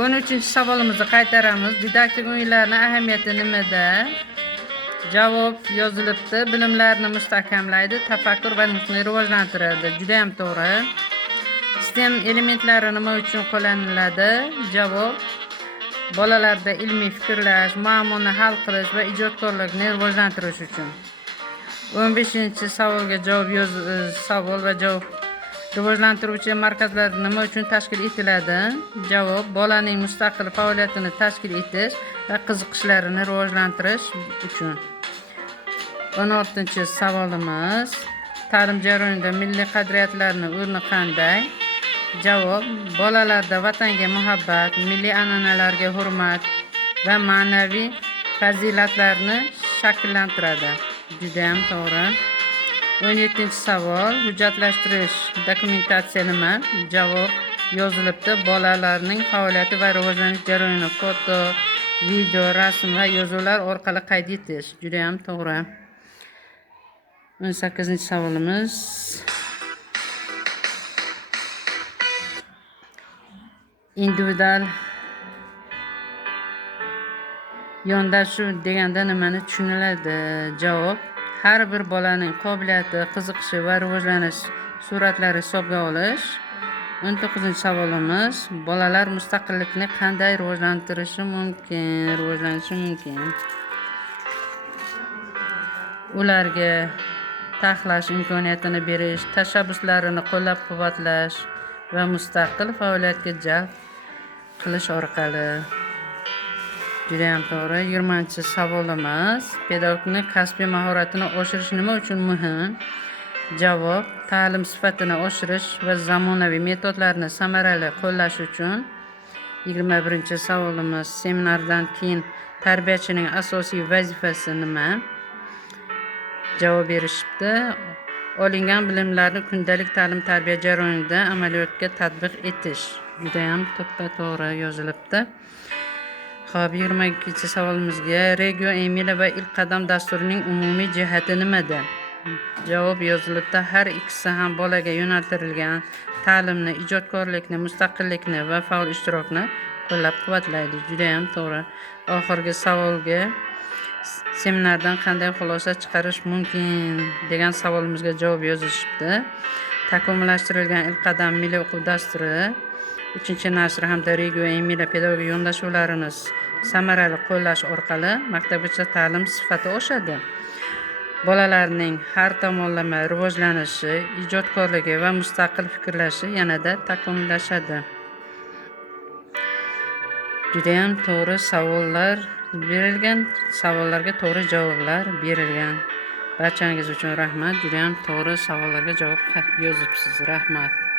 13-savolimizni qaytaramiz. Didaktik o'yinlarning ahamiyati nimada? Javob yozilibdi. Bilimlarni mustahkamlaydi, tafakkur va nutqni rivojlantiradi. Juda ham to'g'ri. STEM elementlari nima uchun qo'llaniladi? Javob bolalarda ilmiy fikrlash, muammoni hal qilish va ijodkorlikni rivojlantirish uchun. 15-savolga savol va javob. Rivojlantiruvchi markazlar nima uchun tashkil etiladi? Javob bolaning mustaqil faoliyatini tashkil etish va qiziqishlarini rivojlantirish uchun. 16-savolimiz. Ta'lim jarayonida milliy qadriyatlarning o'rni qanday? Javob bolalarda vatanga muhabbat, milliy an'analarga hurmat va ma'naviy fazilatlarni shakllantiradi. Juda ham to'g'ri. 17-savol. Hujjatlashtirish dokumentatsiya nima? Javob yozilibdi. Bolalarning faoliyati va rivojlanish jarayonini foto, video, rasm va yozuvlar orqali qayd etish. Juda ham to'g'ri. 18-savolimiz. Individual yondashuv deganda nimani tushuniladi? Javob har bir bolaning qobiliyati, qiziqishi va rivojlanish sur'atlari hisobga olish. 19-savolimiz. Bolalar mustaqillikni qanday rivojlanishi mumkin? Ularga taxlash imkoniyatini berish, tashabbuslarini qo'llab-quvvatlash va mustaqil faoliyatga jalb qilish orqali. Juda ham to'g'ri. 20-savolimiz. Pedagogning kasbiy mahoratini oshirish nima uchun muhim? Javob ta'lim sifatini oshirish va zamonaviy metodlarni samarali qo'llash uchun. 21-savolimiz. Seminardan keyin tarbiyachining asosiy vazifasi nima? Javob berishibdi. Olingan bilimlarni kundalik ta'lim-tarbiya jarayonida amaliyotga tatbiq etish. Juda ham to'g'ri yozilibdi. Xo'p, 22-savolimizga Regio Emila va Ilk qadam dasturining umumiy jihati nimada? Javob yozilibdi. Har ikkisi ham bolaga yo'naltirilgan ta'limni, ijodkorlikni, mustaqillikni va faol ishtirokni qo'llab-quvvatlaydi. Juda ham to'g'ri. Oxirgi savolga seminardan qanday xulosa chiqarish mumkin degan savolimizga javob yozishibdi. Takomillashtirilgan Ilk qadam milliy o'quv dasturi 3-nashr hamda Regio Emila pedagogik yondashuvlarini samarali qo'llash orqali maktabgacha ta'lim sifati oshadi. Bolalarning har tomonlama rivojlanishi, ijodkorligi va mustaqil fikrlashi yanada takomillashadi. Juda ham to'g'ri savollar berilgan, savollarga to'g'ri javoblar berilgan. Barchangiz uchun rahmat. Juda ham to'g'ri savollarga javob yozibsiz. Rahmat.